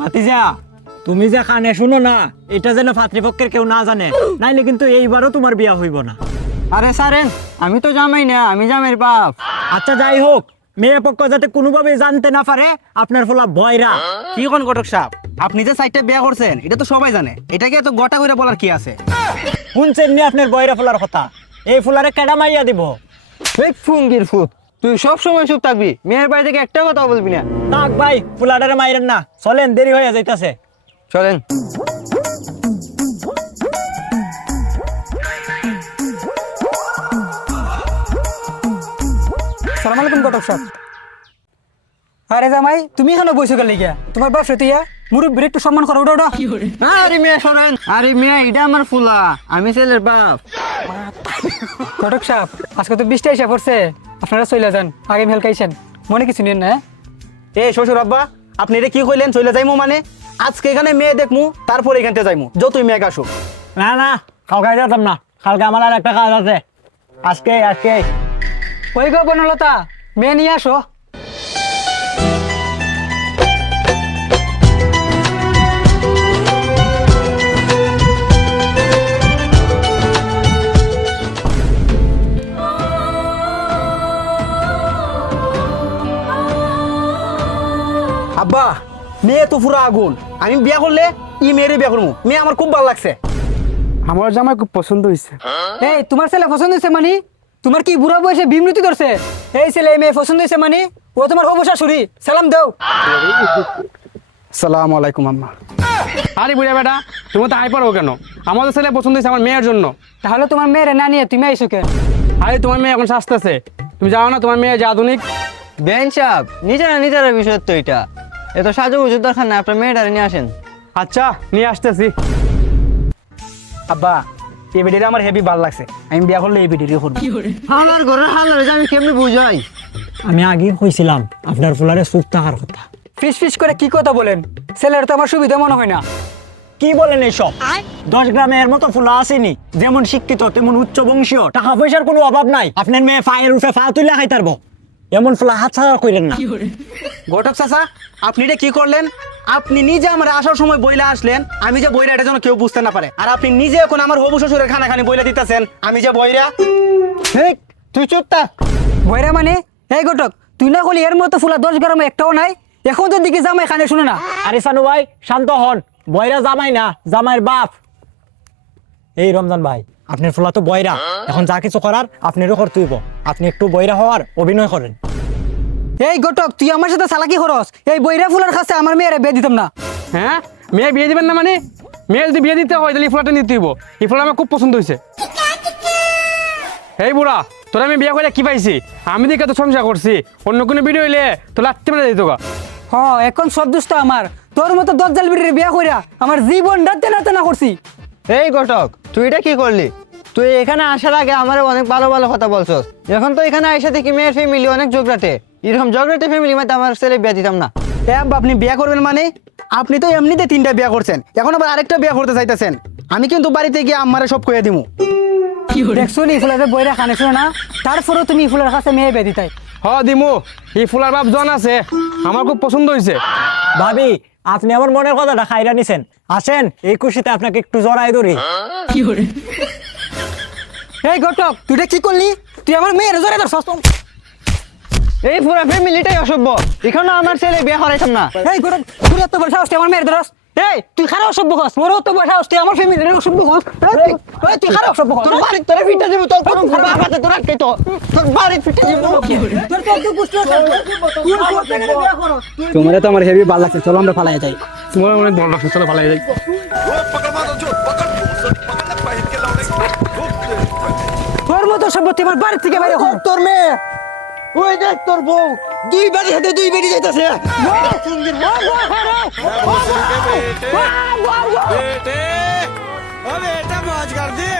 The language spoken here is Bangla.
ভাতিজা, তুমি যে কানে শুনো না, এটা যেন পাত্রীপক্ষের কেউ না জানে, নাইলে কিন্তু এইবারও তোমার বিয়া হইব না। আরে সারেন, আমি তো জামাই না, আমি জামাইয়ের বাপ। আচ্ছা যাই হোক, মেয়ে পক্ষ যাতে কোনোভাবে জানতে না পারে আপনার ফলা বয়রা। কি কোন ঘটক সাহেব, আপনি যে সাইডটা বিয়া করছেন এটা তো সবাই জানে, এটাকে এত গোটা করে বলার কি আছে? শুনছেন নি আপনার বয়রা ফলার কথা? এই ফুলারে কেডা মাইয়া দিব? ফুঙ্গির ফুট, তুই সব সময় চুপ থাকবি, মেয়ের বাড়ি থেকে একটা কথা বলবি না। থাক ভাই, ফুলাটারে মাইরেন না, চলেন, দেরি হয়ে যাইতাছে। চলেন। সালাম আলাইকুম ঘটক সাহেব। আরে জামাই, তুমি এখানে বসে গেলে গিয়া? তোমার বাপ সেতুইয়া মুরব্বীর একটু সম্মান করো। ওটা ওটা আরে মেয়ে সরেন, আরে মেয়ে এটা আমার ফুলা, আমি ছেলের বাপ। ঘটক সাহেব, আজকে তো 20টা এসে পড়ছে, আপনারা চলে যান, আগে ভেলকাইছেন, মনে কিছু নিন না। এ শ্বশুর আব্বা, আপনি এটা কি কইলেন চলে যাইমু মানে? আজকে এখানে মেয়ে দেখমু, তারপর এখানতে যাইমু, যতই মেয়ে আসো। না না, কালকে যেতাম না, কালকে আমার আর একটা কাজ আছে। আজকে আজকে ওই গো বনলতা, মেয়ে নিয়ে আসো। আব্বা, মেয়ে তো পুরো আগুন, আমি বিয়া করলে ই মেয়েরই বিয়া করবো, মেয়ে আমার খুব ভালো লাগছে। আমার জামাই খুব পছন্দ হয়েছে। এই তোমার ছেলে পছন্দ হয়েছে মানে? তোমার কি বুড়া বয়সে বিমৃতি ধরছে? এই ছেলে এই মেয়ে পছন্দ হয়েছে মানে? ও তোমার হবু শাশুড়ি, সালাম দাও। সালাম আলাইকুম আম্মা। আরে বুড়া বেটা, তুমি তো আই পারো কেন? আমাদের ছেলে পছন্দ হয়েছে আমার মেয়ের জন্য। তাহলে তোমার মেয়ের না নিয়ে তুমি আইসো কেন? আরে তোমার মেয়ে এখন সাজতেছে, তুমি জানো না তোমার মেয়ে যে আধুনিক? বেন সাহেব, নিজেরা বিষয় তো এটা, এত সাজুগুজুর দরকার না, আপনার মেয়েটারে নিয়ে আসেন। আচ্ছা, নিয়ে আসতেছি। আব্বা, এই ভিডিওটা আমার হেভি ভালো লাগছে, আমি বিয়া করলে এই ভিডিও করবো। আমার ঘরের হাল আমি কেমনি বুঝাই? আমি আগে কইছিলাম আপনার ফুলারে চুপ থাকার কথা। ফিস ফিস করে কি কথা বলেন? ছেলের তো আমার সুবিধা মনে হয় না। কি বলেন এইসব? 10 গ্রামে এর মতো ফুলা আসেনি, যেমন শিক্ষিত তেমন উচ্চ বংশীয়, টাকা পয়সার কোনো অভাব নাই। আপনার মেয়ে ফায়ের উঠে ফা তুলে খাইতে পারবো, এমন ফুলা হাত ছাড়া কইলেন না। ঘটক চাচা, আপনি এটা কি করলেন? আপনি নিজে আমার আসার সময় বইলা আসলেন, আমি যে বইরা এটা যেন কেউ বুঝতে না পারে, আর আপনি নিজে এখন আমার হবু শ্বশুরের খানাখানি বইলা দিতেছেন আমি যে বইরা। ঠিক, তুই চুপ থাক। বইরা মানে? এই ঘটক, তুই না বলি এর মতো ফুলা 10 গ্রামে একটাও নাই? এখন তো দিকে জামাই খানে শুনে না। আরে সানু ভাই, শান্ত হন, বয়রা জামাই না, জামাইয়ের বাপ। এই রমজান ভাই, আপনার ফুলা তো বয়রা, এখন যা কিছু করার আপনারও করতে হইব। আপনি একটু বয়রা হওয়ার অভিনয় করেন। এই ঘটক, তুই আমার সাথে চালাকি খরচ, এই বইরা ফুলার কাছে আমার মেয়েরা বিয়ে দিতাম না। হ্যাঁ, মেয়ে বিয়ে দিবেন না মানে? মেয়ে যদি বিয়ে দিতে হয় তাহলে এই ফ্ল্যাটটা নিতে হইব। এই ফ্ল্যাট আমার খুব পছন্দ হয়েছে। এই বুড়া, তোরা আমি বিয়ে করে কি পাইছি? আমি দিকে তো সংসার করছি, অন্য কোনো ভিডিও হইলে তো লাত্তি মেরে দিত গা। এখন সব দুষ্ট আমার, তোর মতো দজ্জাল বিড়ির বিয়া কইরা আমার জীবনটা তেনা তেনা করছি। এই ঘটক, তুই এটা কি করলি? তুই এখানে আসার আগে আমার অনেক ভালো ভালো কথা বলছস, এখন তো এখানে আইসা দেখি মেয়ের ফ্যামিলি অনেক জগরাটে, এরকম জগরাটে ফ্যামিলি মধ্যে আমার ছেলে বিয়া দিতাম না। আপনি বিয়া করবেন মানে? আপনি তো এমনিতে 3টা বিয়া করছেন, এখন আবার আরেকটা বিয়া করতে চাইতেছেন। আমি কিন্তু বাড়িতে গিয়ে আম্মারে সব কইয়া দিমু। দেখছো নি ফুলাতে বইরা খানে শুনে না, তারপরেও তুমি ফুলের কাছে মেয়ে বিয়ে দিতাই। দিমু, এই ফুলার বাপ জন আছে, আমার খুব পছন্দ হয়েছে। ভাবি, আপনি আমার মনের কথাটা খাইরা নিছেন, আসেন এই খুশিতে আপনাকে একটু জড়াই ধরি। এই ঘটক, তুই এটা কি করলি? তুই আমার মেয়ের জোরে ধরছস। এই পুরো ফ্যামিলিটাই অসভ্য, এখানে আমার ছেলে বিয়া করাইতাম না। এই ঘটক, তুই এত বড় সাহস তুই আমার মেয়ের ধরস? এই তুই খারাপ অসভ্য হস, মোর তো বড় সাহস তুই আমার ফ্যামিলির অসভ্য হস। এই তুই খারাপ অসভ্য হস। তোর বাড়ি তোরে ফিটা দিব, তোর কোনো বাপ আছে তোর আটকে তো, তোর বাড়ি ফিটা দিব। তোর তো একটু বুঝতে পারছিস, তুই করতে গেলে বিয়া করস। তোমরা তো আমার হেভি ভালো লাগছে, চলো আমরা পালাই যাই। তোমার অনেক বড় লাগছে, চলো ভালো যাই। তোর মতো সভ্য তুই আমার বাড়ি থেকে বাইরে হর। তোর মেয়ে, ওই দেখ তোর বউ, 2 বাড়ির সাথে 2 বেরিয়ে যাইতাছে। बेटे, ओ बेटा मौज कर दी।